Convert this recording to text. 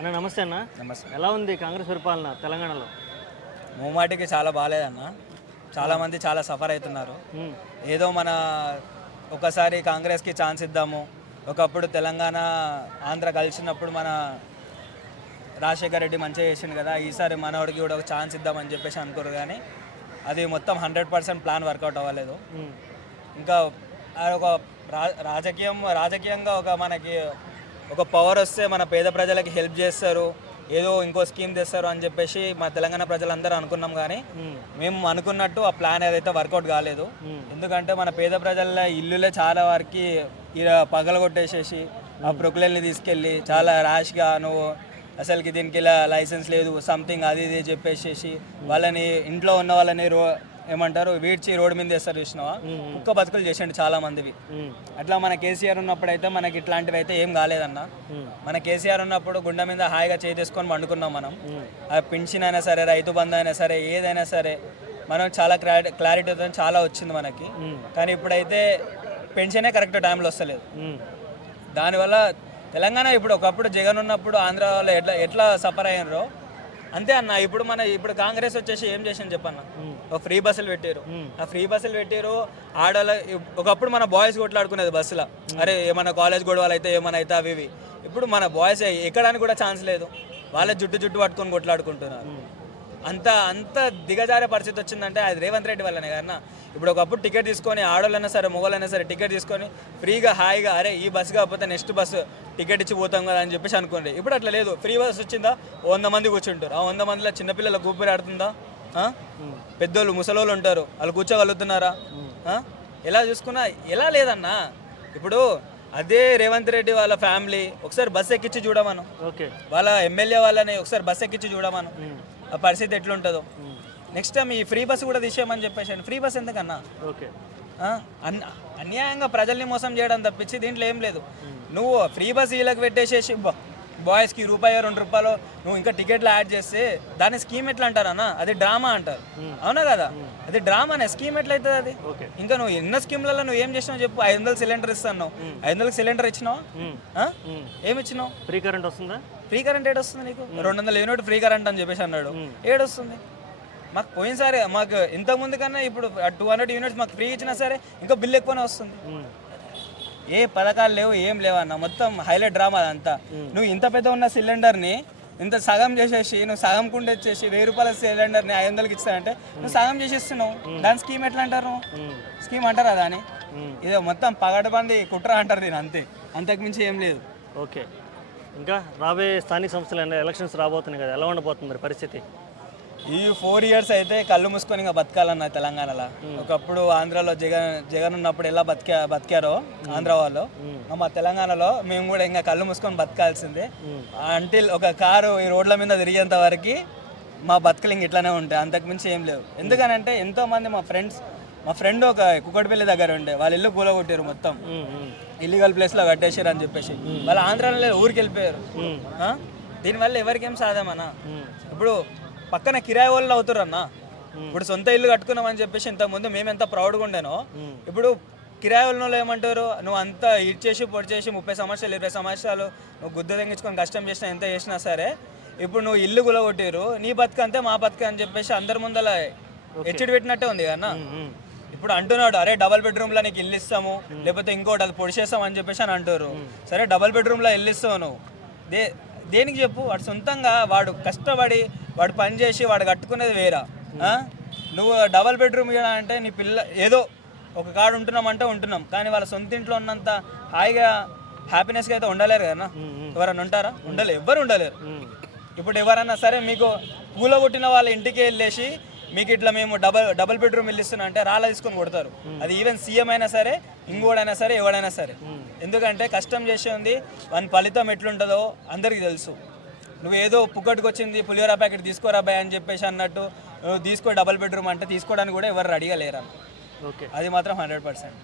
అన్న నమస్తే అన్న. నమస్తే. ఎలా ఉంది కాంగ్రెస్ పరిపాలన తెలంగాణలో? మూమాటికి చాలా బాగాలేదన్న. చాలామంది చాలా సఫర్ అవుతున్నారు. ఏదో మన ఒకసారి కాంగ్రెస్కి ఛాన్స్ ఇద్దాము, ఒకప్పుడు తెలంగాణ ఆంధ్ర కలిసినప్పుడు మన రాజశేఖర్ రెడ్డి మంచిగా చేసిండు కదా, ఈసారి మనవాడికి కూడా ఒక ఛాన్స్ ఇద్దామని చెప్పేసి అనుకోరు. కానీ అది మొత్తం 100% ప్లాన్ వర్కౌట్ అవ్వలేదు. ఇంకా ఒక రాజకీయంగా ఒక మనకి ఒక పవర్ వస్తే మన పేద ప్రజలకి హెల్ప్ చేస్తారు, ఏదో ఇంకో స్కీమ్ తెస్తారు అని చెప్పేసి మా తెలంగాణ ప్రజలందరూ అనుకున్నాం. కానీ మేము అనుకున్నట్టు ఆ ప్లాన్ ఏదైతే వర్కౌట్ కాలేదు. ఎందుకంటే మన పేద ప్రజల ఇల్లులే చాలా వరకు ఇలా పగలగొట్టేసేసి ఆ ప్రొక్లైన్ని తీసుకెళ్ళి చాలా ర్యాష్గా నువ్వు అసలుకి దీనికి ఇలా లైసెన్స్ లేదు సంథింగ్ అది ఇది చెప్పేసేసి వాళ్ళని ఇంట్లో ఉన్న వాళ్ళని ఏమంటారు వీడ్చి రోడ్డు మీద వేస్తారు. చూసినావా, కుక్క బతుకులు చేసిండు చాలా మందివి. అట్లా మన కేసీఆర్ ఉన్నప్పుడు అయితే మనకి ఇట్లాంటివి అయితే ఏం కాలేదన్న. మన కేసీఆర్ ఉన్నప్పుడు గుండె మీద హాయిగా చేసుకొని వండుకున్నాం మనం. ఆ పెన్షన్ అయినా సరే, రైతు బంధు అయినా సరే, ఏదైనా సరే మనం చాలా క్లారిటీతో చాలా వచ్చింది మనకి. కానీ ఇప్పుడైతే పెన్షనే కరెక్ట్ టైంలో వస్తలేదు. దానివల్ల తెలంగాణ ఇప్పుడు ఒకప్పుడు జగన్ ఉన్నప్పుడు ఆంధ్ర వాళ్ళు ఎట్లా సఫర్ అయ్యారో అంతే అన్న. ఇప్పుడు కాంగ్రెస్ వచ్చేసి ఏం చేసింది చెప్పన్న, ఒక ఫ్రీ బస్సులు పెట్టారు. ఆ ఫ్రీ బస్సులు పెట్టారు ఆడవాళ్ళ. ఒకప్పుడు మన బాయ్స్ కొట్లాడుకునేది బస్సులో, అరే ఏమన్నా కాలేజ్ గొడవలు అయితే ఏమైనా అయితే అవి ఇవి. ఇప్పుడు మన బాయ్స్ ఎక్కడానికి కూడా ఛాన్స్ లేదు, వాళ్ళే జుట్టు పట్టుకొని కొట్లాడుకుంటున్నారు. అంత దిగజారే పరిస్థితి వచ్చిందంటే అది రేవంత్ రెడ్డి వల్లనే కన్నా. ఇప్పుడు ఒకప్పుడు టికెట్ తీసుకొని ఆడోళ్ళైనా సరే మొగలైనా సరే టికెట్ తీసుకొని ఫ్రీగా హాయిగా అరే ఈ బస్సు కాకపోతే నెక్స్ట్ బస్సు టికెట్ ఇచ్చి పోతాం కదా అని చెప్పేసి అనుకోండి. ఇప్పుడు అట్లా లేదు. ఫ్రీ బస్సు వచ్చిందా 100 మంది కూర్చుంటారు. ఆ 100 మందిలో చిన్నపిల్లల ఊపిరి ఆడుతుందా? పెద్దోళ్ళు ముసలోళ్ళు ఉంటారు, వాళ్ళు కూర్చోగలుగుతున్నారా? ఎలా చూసుకున్నా ఎలా లేదన్నా. ఇప్పుడు అదే రేవంత్ రెడ్డి వాళ్ళ ఫ్యామిలీ ఒకసారి బస్సు ఎక్కించి చూడమను, వాళ్ళ ఎమ్మెల్యే వాళ్ళని ఒకసారి బస్సు ఎక్కించి చూడమను, ఆ పరిస్థితి ఎట్లుంటుందో. నెక్స్ట్ టైం ఈ ఫ్రీ బస్సు కూడా తీసేయమని చెప్పేసి. ఫ్రీ బస్ ఎందుకన్నా? అన్యాయంగా ప్రజల్ని మోసం చేయడం తప్పించి దీంట్లో ఏం లేదు. నువ్వు ఫ్రీ బస్ వీళ్ళకి పెట్టేసేసి బాయ్స్కి ₹2 నువ్వు ఇంకా టికెట్లు యాడ్ చేస్తే దాని స్కీమ్ ఎట్లా అంటారన్నా? అది డ్రామా అంటారు. అవునా కదా? అది డ్రామానే. స్కీమ్ ఎట్లయితుంది అది? ఇంకా నువ్వు ఎన్న స్కీమ్లలో నువ్వు ఏం చేసినావు చెప్పు. 500 సిలిండర్ ఇస్తాను, 500 సిలిండర్ ఇచ్చినావా? ఏమి ఇచ్చినావు? ఫ్రీ కరెంట్ వస్తుందా? ఫ్రీ కరెంట్ ఏడొస్తుంది నీకు? 200 యూనిట్ ఫ్రీ కరెంట్ అని చెప్పేసి అన్నాడు. ఏడొస్తుంది? మాకు పోయినసారి మాకు ఇంతకుముందు కన్నా ఇప్పుడు 200 యూనిట్స్ మాకు ఫ్రీ ఇచ్చినా సరే ఇంకా బిల్ ఎక్కువనే వస్తుంది. ఏ పథకాలు లేవు, ఏం లేవన్న. మొత్తం హైలైట్ డ్రామా అదంతా. నువ్వు ఇంత పెద్ద ఉన్న సిలిండర్ని ఇంత సగం చేసేసి నువ్వు సగం కుండ వచ్చేసి ₹1000 సిలిండర్ని 500కి ఇస్తానంటే నువ్వు సగం చేసేస్తున్నావు. దాని స్కీమ్ ఎట్లా అంటారు? స్కీమ్ అంటారా దాని? ఇదో మొత్తం పగడబంది కుట్ర అంటారు దీని, అంతే. అంతకుమించి ఏం లేదు. ఓకే. ఇంకా రాబోయే స్థానిక సంస్థలు ఎలక్షన్స్ రాబోతున్నాయి కదా, ఎలా ఉండబోతుంది మరి పరిస్థితి? ఈ 4 ఇయర్స్ అయితే కళ్ళు మూసుకొని ఇంకా బతకాలన్న తెలంగాణలో. ఒకప్పుడు ఆంధ్రాలో జగన్ ఉన్నప్పుడు ఎలా బతికారో ఆంధ్ర వాళ్ళు, మా తెలంగాణలో మేము కూడా ఇంకా కళ్ళు మూసుకొని బతకాల్సిందే. అంటిల్ ఒక కారు ఈ రోడ్ల మీద తిరిగేంత వరకు మా బతుకలు ఇంక ఇట్లానే ఉంటాయి, అంతకుమించి ఏం లేవు. ఎందుకనంటే ఎంతోమంది మా ఫ్రెండ్ ఒక కుక్కటిపల్లి దగ్గర ఉండే, వాళ్ళ ఇల్లు కూలగొట్టారు, మొత్తం ఇల్లీగల్ ప్లేస్లో కట్టేసారు అని చెప్పేసి. వాళ్ళు ఆంధ్రాలో ఊరికి వెళ్ళిపోయారు. దీనివల్ల ఎవరికేం సాధ్యమన్నా? ఇప్పుడు పక్కన కిరాయి వాళ్ళు అవుతారు అన్న. ఇప్పుడు సొంత ఇల్లు కట్టుకున్నామని చెప్పేసి ఇంతకుముందు మేము ఎంత ప్రౌడ్గా ఉండేనో, ఇప్పుడు కిరాయి వాళ్ళు ఏమంటారు, నువ్వు అంతా ఇచ్చేసి పొడి చేసి 30 సంవత్సరాలు 20 సంవత్సరాలు నువ్వు గుద్ద తెంగించుకొని కష్టం చేసినా ఎంత చేసినా సరే ఇప్పుడు నువ్వు ఇల్లు గులగొట్టారు, నీ బతుకు అంతే మా బతుకు అని చెప్పేసి అందరి ముందర హెచ్చడి పెట్టినట్టే ఉంది కన్నా. ఇప్పుడు అంటున్నాడు, అరే డబల్ బెడ్రూమ్లో నీకు ఇల్లు ఇస్తాము, లేకపోతే ఇంకోటి అది పొడి చేస్తాం అని చెప్పేసి అని అంటారు. సరే డబల్ బెడ్రూమ్లో ఇల్లు ఇస్తావు నువ్వు దేనికి చెప్పు? వాడు సొంతంగా వాడు కష్టపడి వాడు పని చేసి వాడు కట్టుకునేది వేరా. నువ్వు డబల్ బెడ్రూమ్ అంటే నీ పిల్ల ఏదో ఒక కాడు ఉంటున్నామంటే ఉంటున్నాం, కానీ వాళ్ళ సొంత ఇంట్లో ఉన్నంత హాయిగా హ్యాపీనెస్గా అయితే ఉండలేరు కదా. ఎవరన్నా ఉంటారా? ఎవ్వరు ఉండలేరు. ఇప్పుడు ఎవరన్నా సరే మీకు కూలగొట్టిన వాళ్ళ ఇంటికి వెళ్ళేసి మీకు ఇట్లా మేము డబల్ బెడ్రూమ్ ఇల్లు ఇస్తున్నా అంటే రాళ్ళ తీసుకొని కొడతారు. అది ఈవెన్ సీఎం అయినా సరే, ఇంకోడైనా సరే, ఎవడైనా సరే. ఎందుకంటే కష్టం చేసే ఉంది, వాని ఫలితం ఎట్లుంటుందో అందరికీ తెలుసు. నువ్వు ఏదో పుక్కటికి వచ్చింది పులిహోర ప్యాకెట్ తీసుకోరా బాయ్ అని చెప్పేసి అన్నట్టు నువ్వు తీసుకో డబల్ బెడ్రూమ్ అంటే తీసుకోవడానికి కూడా ఎవరు రెడీగా లేరు. అది మాత్రం 100%.